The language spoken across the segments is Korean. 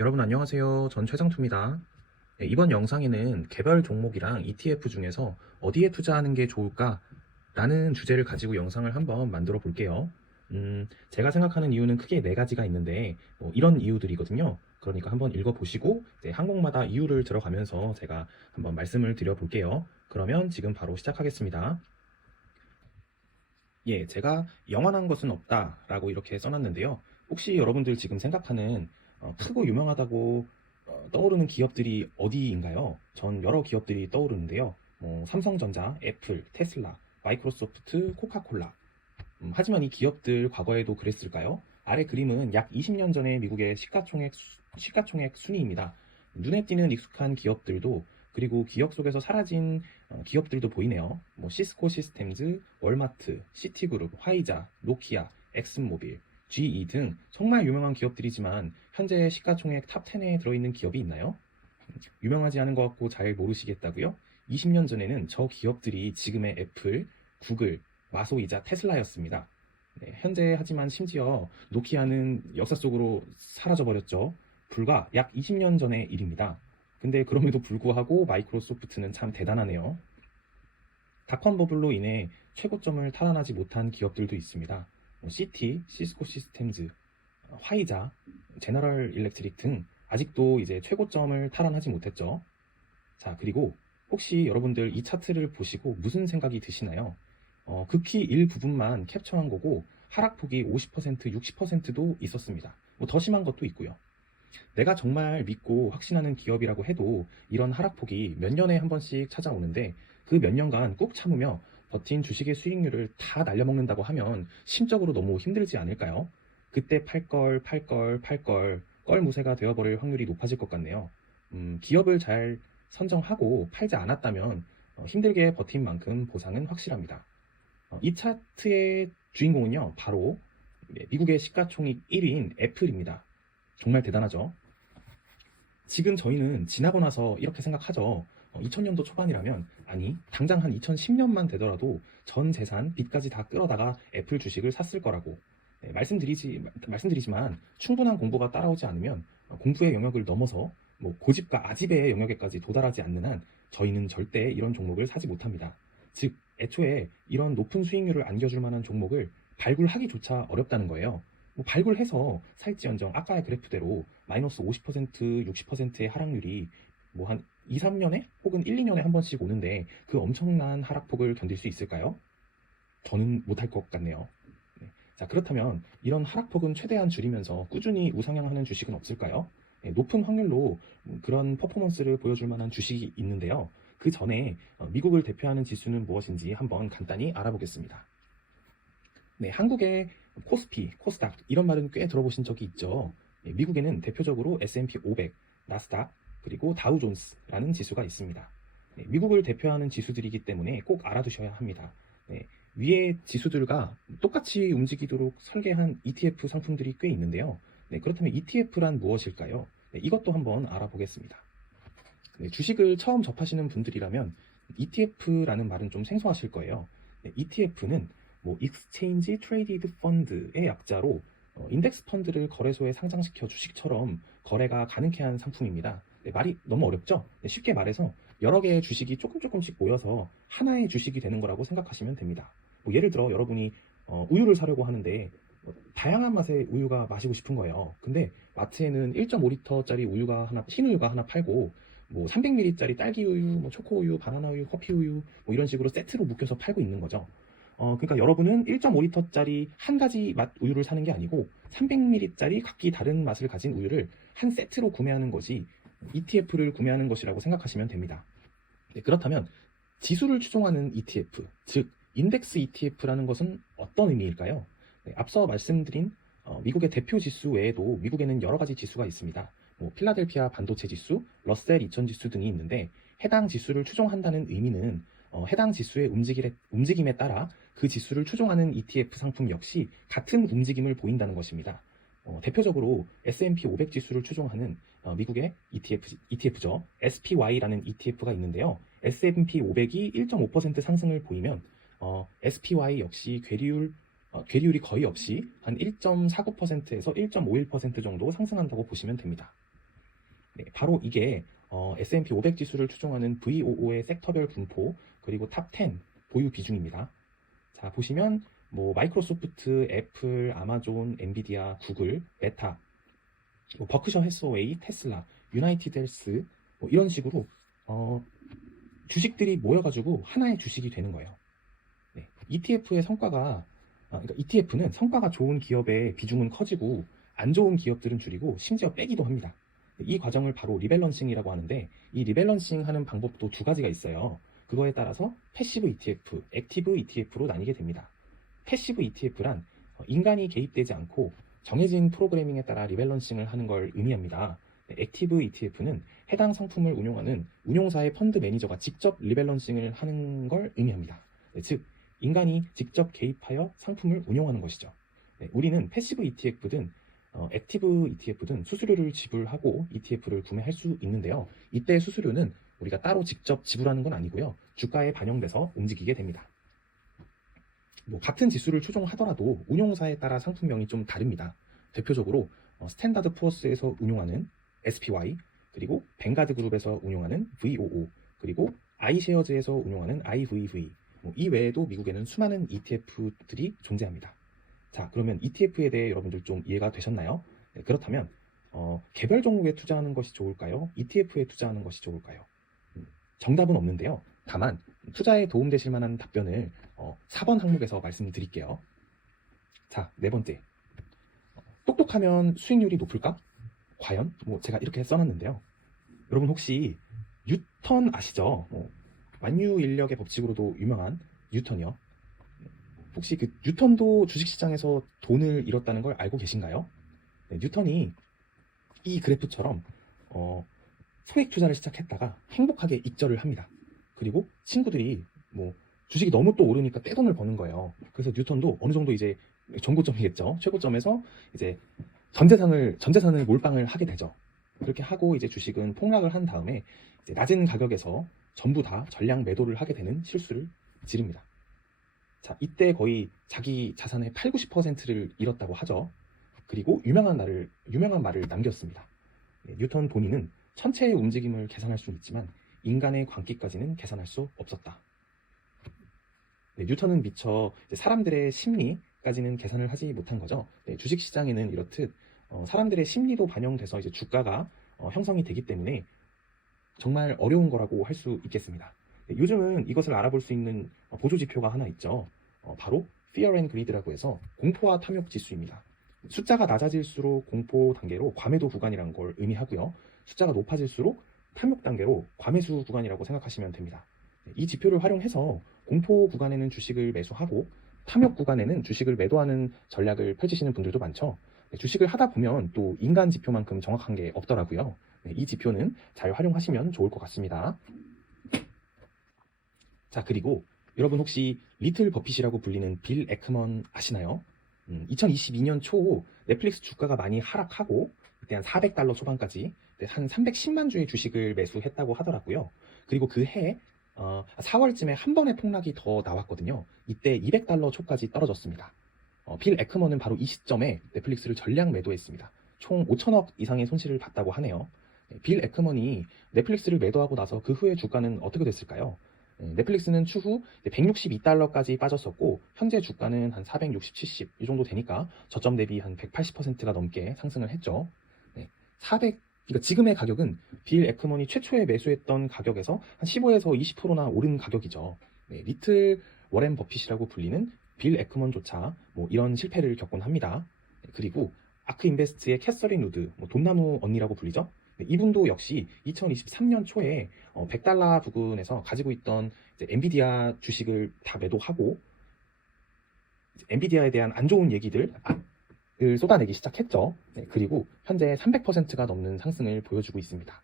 여러분 안녕하세요. 전 최상투입니다. 네, 이번 영상에는 개별 종목이랑 ETF 중에서 어디에 투자하는 게 좋을까? 라는 주제를 가지고 영상을 한번 만들어 볼게요. 제가 생각하는 이유는 크게 네 가지가 있는데 이런 이유들이거든요. 그러니까 한번 읽어보시고 항목마다 이유를 들어가면서 제가 한번 말씀을 드려 볼게요. 그러면 지금 바로 시작하겠습니다. 예, 제가 영원한 것은 없다라고 이렇게 써놨는데요. 혹시 여러분들 지금 생각하는 크고 유명하다고 떠오르는 기업들이 어디인가요? 전 여러 기업들이 떠오르는데요. 삼성전자, 애플, 테슬라, 마이크로소프트, 코카콜라. 하지만 이 기업들 과거에도 그랬을까요? 아래 그림은 약 20년 전의 미국의 시가총액 순위입니다. 눈에 띄는 익숙한 기업들도 그리고 기억 속에서 사라진 기업들도 보이네요. 시스코 시스템즈, 월마트, 시티그룹, 화이자, 노키아, 엑슨모빌, GE 등 정말 유명한 기업들이지만 현재 시가총액 탑 10에 들어있는 기업이 있나요? 유명하지 않은 것 같고 잘 모르시겠다고요? 20년 전에는 저 기업들이 지금의 애플, 구글, 마소이자 테슬라였습니다. 네, 현재 하지만 심지어 노키아는 역사 속으로 사라져버렸죠. 불과 약 20년 전의 일입니다. 근데 그럼에도 불구하고 마이크로소프트는 참 대단하네요. 닷컴 버블로 인해 최고점을 탈환하지 못한 기업들도 있습니다. CT, 시스코 시스템즈, 화이자, 제너럴 일렉트릭 등 아직도 이제 최고점을 탈환하지 못했죠. 자, 그리고 혹시 여러분들 이 차트를 보시고 무슨 생각이 드시나요? 극히 일부분만 캡처한 거고 하락폭이 50%, 60%도 있었습니다. 더 심한 것도 있고요. 내가 정말 믿고 확신하는 기업이라고 해도 이런 하락폭이 몇 년에 한 번씩 찾아오는데 그 몇 년간 꾹 참으며 버틴 주식의 수익률을 다 날려먹는다고 하면 심적으로 너무 힘들지 않을까요? 그때 팔 걸, 껄무새가 되어버릴 확률이 높아질 것 같네요. 기업을 잘 선정하고 팔지 않았다면 힘들게 버틴 만큼 보상은 확실합니다. 이 차트의 주인공은요, 바로 미국의 시가총액 1위인 애플입니다. 정말 대단하죠? 지금 저희는 지나고 나서 이렇게 생각하죠. 2000년도 초반이라면, 아니, 당장 한 2010년만 되더라도 전 재산, 빚까지 다 끌어다가 애플 주식을 샀을 거라고. 네, 말씀드리지만 충분한 공부가 따라오지 않으면 공부의 영역을 넘어서 고집과 아집의 영역에까지 도달하지 않는 한 저희는 절대 이런 종목을 사지 못합니다. 즉, 애초에 이런 높은 수익률을 안겨줄 만한 종목을 발굴하기조차 어렵다는 거예요. 발굴해서 살지언정 아까의 그래프대로 마이너스 50%, 60%의 하락률이 한 2, 3년에 혹은 1, 2년에 한 번씩 오는데 그 엄청난 하락폭을 견딜 수 있을까요? 저는 못할 것 같네요. 네. 자, 그렇다면 이런 하락폭은 최대한 줄이면서 꾸준히 우상향하는 주식은 없을까요? 네, 높은 확률로 그런 퍼포먼스를 보여줄 만한 주식이 있는데요. 그 전에 미국을 대표하는 지수는 무엇인지 한번 간단히 알아보겠습니다. 네, 한국의 코스피, 코스닥 이런 말은 꽤 들어보신 적이 있죠. 네, 미국에는 대표적으로 S&P 500, 나스닥, 그리고 다우존스라는 지수가 있습니다. 네, 미국을 대표하는 지수들이기 때문에 꼭 알아두셔야 합니다. 네, 위의 지수들과 똑같이 움직이도록 설계한 ETF 상품들이 꽤 있는데요. 네, 그렇다면 ETF란 무엇일까요? 네, 이것도 한번 알아보겠습니다. 네, 주식을 처음 접하시는 분들이라면 ETF라는 말은 좀 생소하실 거예요. 네, ETF는 Exchange Traded Fund의 약자로 인덱스 펀드를 거래소에 상장시켜 주식처럼 거래가 가능케 한 상품입니다. 네, 말이 너무 어렵죠? 네, 쉽게 말해서 여러 개의 주식이 조금씩 모여서 하나의 주식이 되는 거라고 생각하시면 됩니다. 예를 들어 여러분이 우유를 사려고 하는데 다양한 맛의 우유가 마시고 싶은 거예요. 근데 마트에는 1.5리터짜리 우유가 하나, 흰 우유가 하나 팔고 300ml짜리 딸기 우유, 초코 우유, 바나나 우유, 커피 우유 이런 식으로 세트로 묶여서 팔고 있는 거죠. 그러니까 여러분은 1.5리터짜리 한 가지 맛 우유를 사는 게 아니고 300ml짜리 각기 다른 맛을 가진 우유를 한 세트로 구매하는 것이 ETF를 구매하는 것이라고 생각하시면 됩니다. 네, 그렇다면 지수를 추종하는 ETF, 즉 인덱스 ETF라는 것은 어떤 의미일까요? 네, 앞서 말씀드린 미국의 대표 지수 외에도 미국에는 여러 가지 지수가 있습니다. 필라델피아 반도체 지수, 러셀 2000 지수 등이 있는데 해당 지수를 추종한다는 의미는 해당 지수의 움직임에 따라 그 지수를 추종하는 ETF 상품 역시 같은 움직임을 보인다는 것입니다. 대표적으로 S&P 500 지수를 추종하는 미국의 ETF죠. SPY라는 ETF가 있는데요. S&P 500이 1.5% 상승을 보이면 SPY 역시 괴리율이 거의 없이 한 1.49%에서 1.51% 정도 상승한다고 보시면 됩니다. 네, 바로 이게 S&P 500 지수를 추종하는 VOO의 섹터별 분포 그리고 탑 10 보유 비중입니다. 자, 보시면 뭐 마이크로소프트, 애플, 아마존, 엔비디아, 구글, 메타, 뭐 버크셔 해서웨이, 테슬라, 유나이티드 헬스 뭐 이런 식으로 주식들이 모여가지고 하나의 주식이 되는 거예요. 네, ETF의 성과가 그러니까 ETF는 성과가 좋은 기업의 비중은 커지고 안 좋은 기업들은 줄이고 심지어 빼기도 합니다. 이 과정을 바로 리밸런싱이라고 하는데 이 리밸런싱 하는 방법도 두 가지가 있어요. 그거에 따라서 패시브 ETF, 액티브 ETF로 나뉘게 됩니다. 패시브 ETF란 인간이 개입되지 않고 정해진 프로그래밍에 따라 리밸런싱을 하는 걸 의미합니다. 액티브 ETF는 해당 상품을 운용하는 운용사의 펀드 매니저가 직접 리밸런싱을 하는 걸 의미합니다. 즉, 인간이 직접 개입하여 상품을 운용하는 것이죠. 우리는 패시브 ETF든 액티브 ETF든 수수료를 지불하고 ETF를 구매할 수 있는데요. 이때 수수료는 우리가 따로 직접 지불하는 건 아니고요. 주가에 반영돼서 움직이게 됩니다. 뭐 같은 지수를 추종하더라도 운용사에 따라 상품명이 좀 다릅니다. 대표적으로 스탠다드 푸어스에서 운용하는 SPY, 그리고 뱅가드 그룹에서 운용하는 VOO, 그리고 아이쉐어즈에서 운용하는 IVV, 이 외에도 미국에는 수많은 ETF들이 존재합니다. 자, 그러면 ETF에 대해 여러분들 좀 이해가 되셨나요? 네, 그렇다면 개별 종목에 투자하는 것이 좋을까요? ETF에 투자하는 것이 좋을까요? 정답은 없는데요. 다만 투자에 도움되실 만한 답변을 4번 항목에서 말씀드릴게요. 자, 네 번째. 똑똑하면 수익률이 높을까? 과연? 뭐 제가 이렇게 써놨는데요. 여러분 혹시 뉴턴 아시죠? 만유인력의 법칙으로도 유명한 뉴턴이요. 혹시 그 뉴턴도 주식시장에서 돈을 잃었다는 걸 알고 계신가요? 네, 뉴턴이 이 그래프처럼 소액 투자를 시작했다가 행복하게 익절을 합니다. 그리고 친구들이 뭐 주식이 너무 또 오르니까 떼돈을 버는 거예요. 그래서 뉴턴도 어느 정도 이제 정고점이겠죠. 최고점에서 이제 전 재산을 몰빵을 하게 되죠. 그렇게 하고 이제 주식은 폭락을 한 다음에 이제 낮은 가격에서 전부 다 전량 매도를 하게 되는 실수를 지릅니다. 자, 이때 거의 자기 자산의 8, 90%를 잃었다고 하죠. 그리고 유명한 말을 남겼습니다. 뉴턴 본인은 천체의 움직임을 계산할 수는 있지만 인간의 광기까지는 계산할 수 없었다. 네, 뉴턴은 미처 사람들의 심리까지는 계산을 하지 못한 거죠. 네, 주식시장에는 이렇듯 사람들의 심리도 반영돼서 이제 주가가 형성이 되기 때문에 정말 어려운 거라고 할 수 있겠습니다. 네, 요즘은 이것을 알아볼 수 있는 보조 지표가 하나 있죠. 바로 Fear and Greed라고 해서 공포와 탐욕 지수입니다. 숫자가 낮아질수록 공포 단계로 과매도 구간이라는 걸 의미하고요. 숫자가 높아질수록 탐욕 단계로 과매수 구간이라고 생각하시면 됩니다. 이 지표를 활용해서 공포 구간에는 주식을 매수하고 탐욕 구간에는 주식을 매도하는 전략을 펼치시는 분들도 많죠. 주식을 하다 보면 또 인간 지표만큼 정확한 게 없더라고요. 이 지표는 잘 활용하시면 좋을 것 같습니다. 자, 그리고 여러분 혹시 리틀 버핏이라고 불리는 빌 에크먼 아시나요? 2022년 초 넷플릭스 주가가 많이 하락하고 그때 한 $400 초반까지 한 310만 주의 주식을 매수했다고 하더라고요. 그리고 그 해 4월쯤에 한 번의 폭락이 더 나왔거든요. 이때 $200 초까지 떨어졌습니다. 빌 에크먼은 바로 이 시점에 넷플릭스를 전량 매도했습니다. 총 5천억 이상의 손실을 봤다고 하네요. 빌 에크먼이 넷플릭스를 매도하고 나서 그 후에 주가는 어떻게 됐을까요? 넷플릭스는 추후 $162까지 빠졌었고 현재 주가는 한 460, 70 이 정도 되니까 저점 대비 한 180%가 넘게 상승을 했죠. 400, 그러니까 지금의 가격은 빌 에크먼이 최초에 매수했던 가격에서 한 15에서 20%나 오른 가격이죠. 리틀 워렌 버핏이라고 불리는 빌 에크먼조차 뭐 이런 실패를 겪곤 합니다. 그리고 아크 인베스트의 캐서린 우드, 돈나무 언니라고 불리죠. 이분도 역시 2023년 초에 $100 부근에서 가지고 있던 엔비디아 주식을 다 매도하고 엔비디아에 대한 안 좋은 얘기들을 쏟아내기 시작했죠. 그리고 현재 300%가 넘는 상승을 보여주고 있습니다.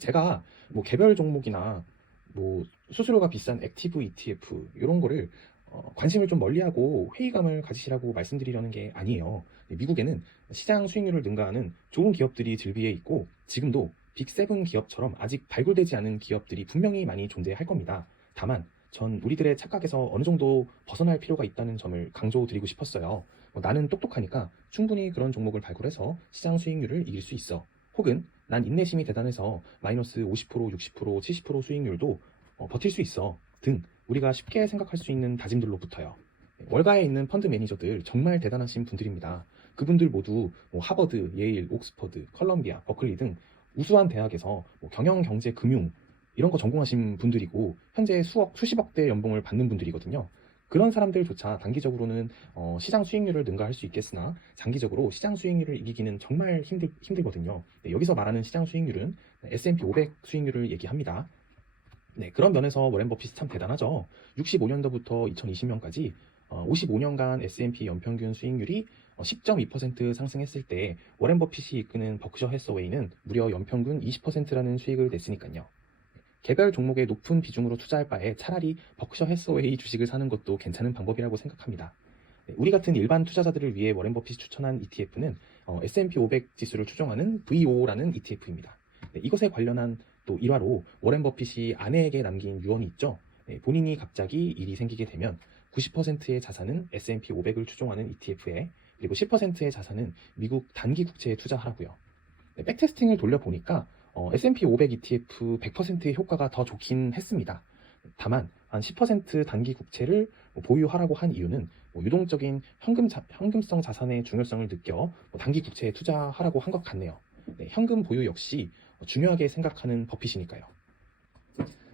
제가 뭐 개별 종목이나 뭐 수수료가 비싼 액티브 ETF 이런 거를 관심을 좀 멀리하고 회의감을 가지시라고 말씀드리려는 게 아니에요. 미국에는 시장 수익률을 능가하는 좋은 기업들이 즐비해 있고 지금도 빅7 기업처럼 아직 발굴되지 않은 기업들이 분명히 많이 존재할 겁니다. 다만 전 우리들의 착각에서 어느 정도 벗어날 필요가 있다는 점을 강조드리고 싶었어요. 나는 똑똑하니까 충분히 그런 종목을 발굴해서 시장 수익률을 이길 수 있어. 혹은 난 인내심이 대단해서 마이너스 50%, 60%, 70% 수익률도 버틸 수 있어 등 우리가 쉽게 생각할 수 있는 다짐들로부터요. 월가에 있는 펀드 매니저들 정말 대단하신 분들입니다. 그분들 모두 하버드, 예일, 옥스퍼드, 컬럼비아, 버클리 등 우수한 대학에서 경영, 경제, 금융 이런 거 전공하신 분들이고 현재 수억, 수십억대 연봉을 받는 분들이거든요. 그런 사람들조차 단기적으로는 시장 수익률을 능가할 수 있겠으나 장기적으로 시장 수익률을 이기기는 정말 힘들거든요. 네, 여기서 말하는 시장 수익률은 S&P 500 수익률을 얘기합니다. 네, 그런 면에서 워렌 버핏이 참 대단하죠. 65년도부터 2020년까지 55년간 S&P 연평균 수익률이 10.2% 상승했을 때 워렌 버핏이 이끄는 버크셔 해서웨이는 무려 연평균 20%라는 수익을 냈으니까요. 개별 종목의 높은 비중으로 투자할 바에 차라리 버크셔 해서웨이 주식을 사는 것도 괜찮은 방법이라고 생각합니다. 네, 우리 같은 일반 투자자들을 위해 워렌 버핏이 추천한 ETF는 S&P 500 지수를 추종하는 VO라는 ETF입니다. 네, 이것에 관련한 또 일화로 워렌 버핏이 아내에게 남긴 유언이 있죠. 네, 본인이 갑자기 일이 생기게 되면 90%의 자산은 S&P 500을 추종하는 ETF에 그리고 10%의 자산은 미국 단기 국채에 투자하라고요. 네, 백테스팅을 돌려보니까 S&P 500 ETF 100%의 효과가 더 좋긴 했습니다. 다만 한 10% 단기 국채를 보유하라고 한 이유는 유동적인 현금성 자산의 중요성을 느껴 단기 국채에 투자하라고 한 것 같네요. 네, 현금 보유 역시 중요하게 생각하는 버핏이니까요.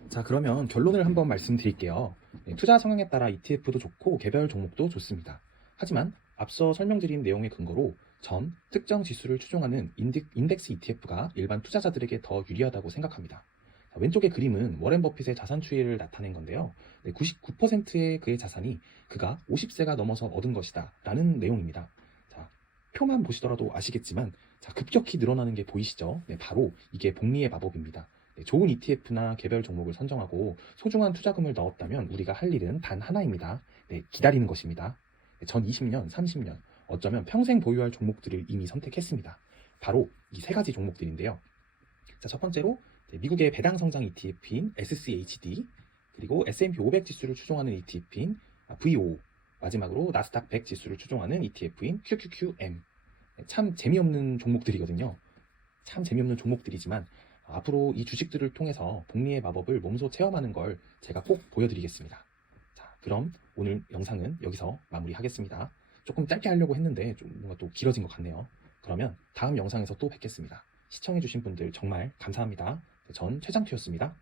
자, 그러면 결론을 한번 말씀드릴게요. 네, 투자 성향에 따라 ETF도 좋고 개별 종목도 좋습니다. 하지만 앞서 설명드린 내용의 근거로 전 특정 지수를 추종하는 인덱스 ETF가 일반 투자자들에게 더 유리하다고 생각합니다. 자, 왼쪽의 그림은 워렌 버핏의 자산 추이를 나타낸 건데요. 99%의 그의 자산이 그가 50세가 넘어서 얻은 것이다 라는 내용입니다. 자, 표만 보시더라도 아시겠지만 자, 급격히 늘어나는 게 보이시죠? 네, 바로 이게 복리의 마법입니다. 네, 좋은 ETF나 개별 종목을 선정하고 소중한 투자금을 넣었다면 우리가 할 일은 단 하나입니다. 네, 기다리는 것입니다. 네, 전 20년, 30년, 어쩌면 평생 보유할 종목들을 이미 선택했습니다. 바로 이 세 가지 종목들인데요. 자, 첫 번째로 미국의 배당 성장 ETF인 SCHD, 그리고 S&P 500 지수를 추종하는 ETF인 VO, 마지막으로 나스닥 100 지수를 추종하는 ETF인 QQQM. 참 재미없는 종목들이거든요. 참 재미없는 종목들이지만 앞으로 이 주식들을 통해서 복리의 마법을 몸소 체험하는 걸 제가 꼭 보여드리겠습니다. 자, 그럼 오늘 영상은 여기서 마무리하겠습니다. 조금 짧게 하려고 했는데 좀 뭔가 또 길어진 것 같네요. 그러면 다음 영상에서 또 뵙겠습니다. 시청해주신 분들 정말 감사합니다. 전 최장투였습니다.